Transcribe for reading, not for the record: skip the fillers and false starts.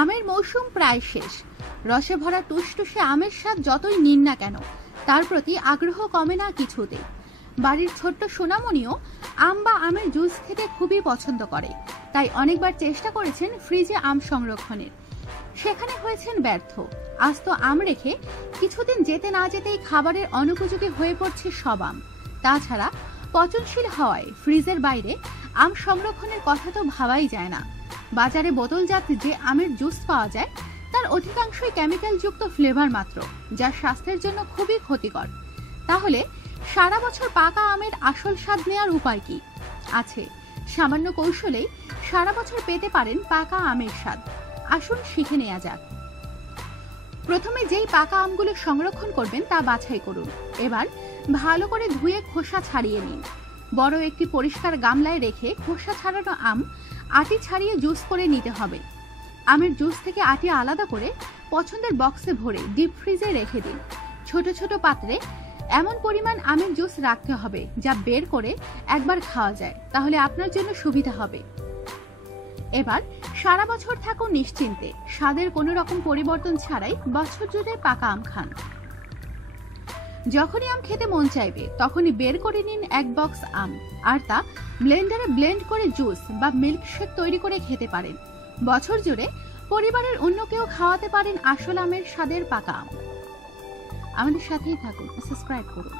আমের মৌসুম প্রায় শেষ। রসে ভরা টুসটুসে আমের স্বাদ যতই নিন না কেন, তার প্রতি আগ্রহ কমে না কিছুতেই। বাড়ির ছোট্ট সোনামণিও আম বা আমের জুস খেতে খুবই পছন্দ করে, তাই অনেকবার চেষ্টা করেছেন ফ্রিজে আম সংরক্ষণের, সেখানে হয়েছেন ব্যর্থ। আস্ত আম রেখে কিছুদিন যেতে না যেতেই খাবারের অনুপযোগী হয়ে পড়ছে সব আম। তাছাড়া পচনশীল হওয়ায় ফ্রিজের বাইরে আম সংরক্ষণের কথা তো ভাবাই যায় না। বাজারে বোতলজাত যে আমের জুস পাওয়া যায় তার অধিকাংশই কেমিক্যাল যুক্ত ফ্লেভার মাত্র, যা স্বাস্থ্যের জন্য খুবই ক্ষতিকর। তাহলে সারা বছর পাকা আমের আসল স্বাদ নেওয়ার উপায় কি? আছে, সামান্য কৌশলেই সারা বছর পেতে পারেন পাকা আমের স্বাদ। আসুন শিখে নেওয়া যাক। প্রথমে যেই পাকা আমগুলো সংরক্ষণ করবেন তা বাছাই করুন। এবার ভালো করে ধুয়ে খোসা ছাড়িয়ে নিন। বড় একটি পরিষ্কার গামলায় রেখে খোসা ছাড়ানো আম আটি ছাড়িয়ে জুস করে নিতে হবে। আমের জুস থেকে আটি আলাদা করে পছন্দের বক্সে ভরে ডিপ ফ্রিজে রেখে দিন। ছোট ছোট পাত্রে এমন পরিমাণ আমের জুস রাখতে হবে যা বের করে একবার খাওয়া যায়, তাহলে আপনার জন্য সুবিধা হবে। এবার সারা বছর থাকুন নিশ্চিন্তে, স্বাদের কোনো রকম পরিবর্তন ছাড়াই বছর জুড়ে পাকা আম খান। যখনই আম খেতে মন চাইবে তখনই বের করে নিন এক বক্স আম, আর তা ব্লেন্ডারে ব্লেন্ড করে জুস বা মিল্কশেক তৈরি করে খেতে পারেন। বছর জুড়ে পরিবারের অন্যকেও খাওয়াতে পারেন আসল আমের স্বাদের পাকা আম। আমাদের সাথেই থাকুন, সাবস্ক্রাইব করুন।